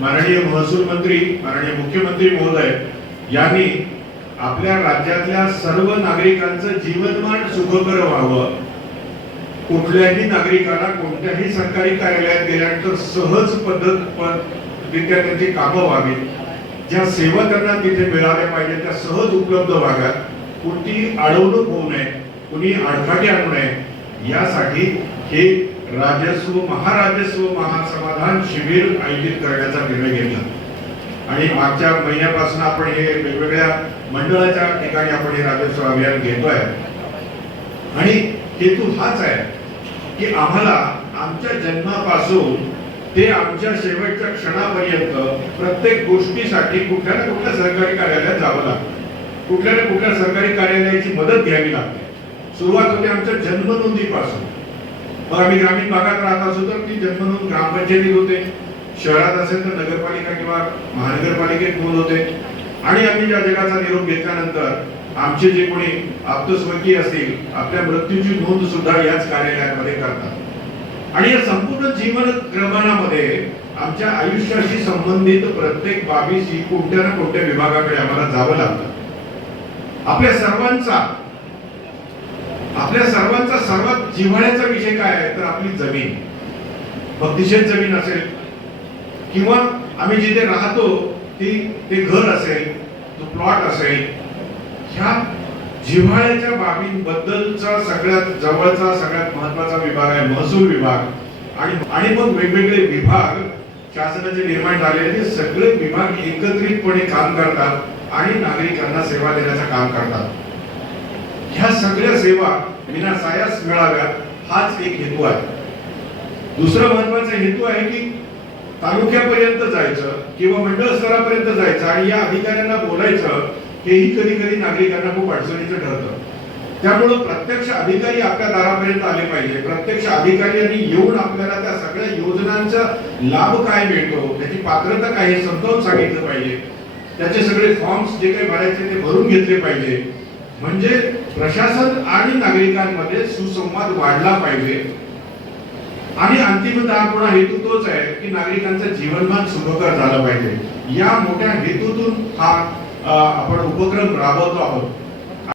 माननीय महसूल मंत्री, माननीय मुख्यमंत्री महोदय यांनी आपल्या राज्यातल्या सर्व नागरिकांचं जीवनमान सुखकर व्हावं, कुठल्याही नागरिकाला कोणत्याही सरकारी कार्यालयात गेल्यानंतर सहज पद्धतरित्या त्यांची कामं व्हावीत, ज्या सेवा त्यांना तिथे मिळाल्या पाहिजे त्या सहज उपलब्ध व्हाव्यात, कोणती अडवणूक होऊ नये, कुणी आडकाठी आणू नये, यासाठी हे महाराजस्व महासमाधान शिबिर आयोजित करण्याचा निर्णय घेतला। आणि मागच्या महिन्यापासून आपण हे वेगवेगळ्या मंडळाच्या ठिकाणी आपण हे राजस्व अभियान घेतोय आणि हेतू हाच आहे की आम्हाला आमच्या जन्मापासून ते आमच्या शेवटच्या क्षणापर्यंत प्रत्येक गोष्टीसाठी कुठल्या ना कुठल्या सरकारी कार्यालयात जावं लागतं, कुठल्या ना कुठल्या सरकारी कार्यालयाची मदत घ्यावी लागते। सुरुवात होते आमच्या जन्मनोंदीपासून, मग आम्ही ग्रामीण भागात राहत असू तर ती जन्मनोंद ग्रामपंचायतीत होते, शहरात असेल तर नगरपालिका किंवा महानगरपालिकेत नोंद होते, आणि आम्ही ज्या जगाचा निरोप घेतल्यानंतर आमचे जे कोणी आप्तस्वकीय असतील आपल्या मृत्यूची नोंद सुद्धा याच कार्यालयामध्ये करतात। आणि या संपूर्ण जीवन क्रमानामध्ये आमच्या आयुष्याशी संबंधित प्रत्येक बाबीशी कोणत्या ना कोणत्या विभागाकडे आम्हाला जावं लागतं। आपल्या सर्वांचा सर्वात जिव्हाळ्याचा विषय काय आहे तर आपली जमीन, मग ती शेत जमीन असेल किंवा आम्ही जिथे राहतो ते घर असेल, तो प्लॉट असेल, ह्या जिव्हाळ्याच्या बाबींबद्दलचा सगळ्यात जवळचा सगळ्यात महत्त्वाचा विभाग आहे महसूल विभाग। आणि मग वेगवेगळे विभाग शासनाचे निर्माण झालेले ते सगळे विभाग एकत्रितपणे काम करतात आणि नागरिकांना सेवा देण्याचं काम करतात। ह्या सगळ्या सेवा विनासायास मिळाव्यात हाच एक हेतू आहे। दुसरा महत्त्वाचा हेतू आहे की तालुक्यापर्यंत जायचं किंवा मंडळ स्तरापर्यंत जायचं आणि या अधिकाऱ्यांना बोलायचं, हेही कधी कधी नागरिकांना खूप अडचणीचं ठरतं। त्यामुळे प्रत्यक्ष अधिकारी आपल्या दारापर्यंत आले पाहिजे, प्रत्यक्ष अधिकाऱ्यांनी येऊन आपल्याला त्या सगळ्या योजनांचा लाभ काय मिळतो, त्याची पात्रता काय हे समजावून सांगितलं पाहिजे, त्याचे सगळे फॉर्म्स जे काही भरायचे ते भरून घेतले पाहिजे, म्हणजे प्रशासन आणि नागरिकांमध्ये सुसंवाद वाढला पाहिजे। आणि अंतिमतः पुन्हा हेतू तोच आहे की नागरिकांचं जीवनमान सुखकर झालं पाहिजे। या मोठ्या हेतूतून हा आपण उपक्रम राबवतो आहोत।